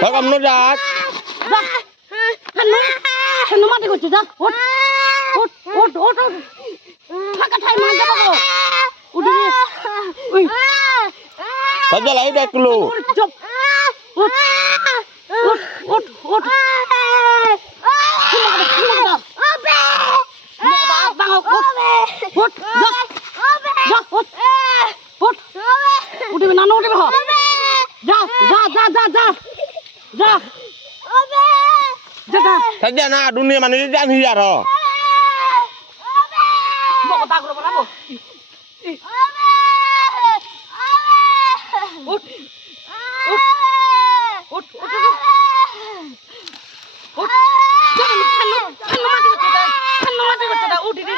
Kau kamu dah. Hanu mati করছে যা ওঠ ওঠ ওঠ ওঠ ফাঁকা ঠাই মান দেব গো উঠে ওই Saja lah dah kelu. চুপ ওঠ ওঠ ওঠ ওঠ উঠবি না উঠবি হ যা যা যা যা যা যা Saja na dunia mana ni jangan hiar ho. Mau kata aku berapa? Ut, ut, ut, ut, jangan mati kau ceda, ut ini.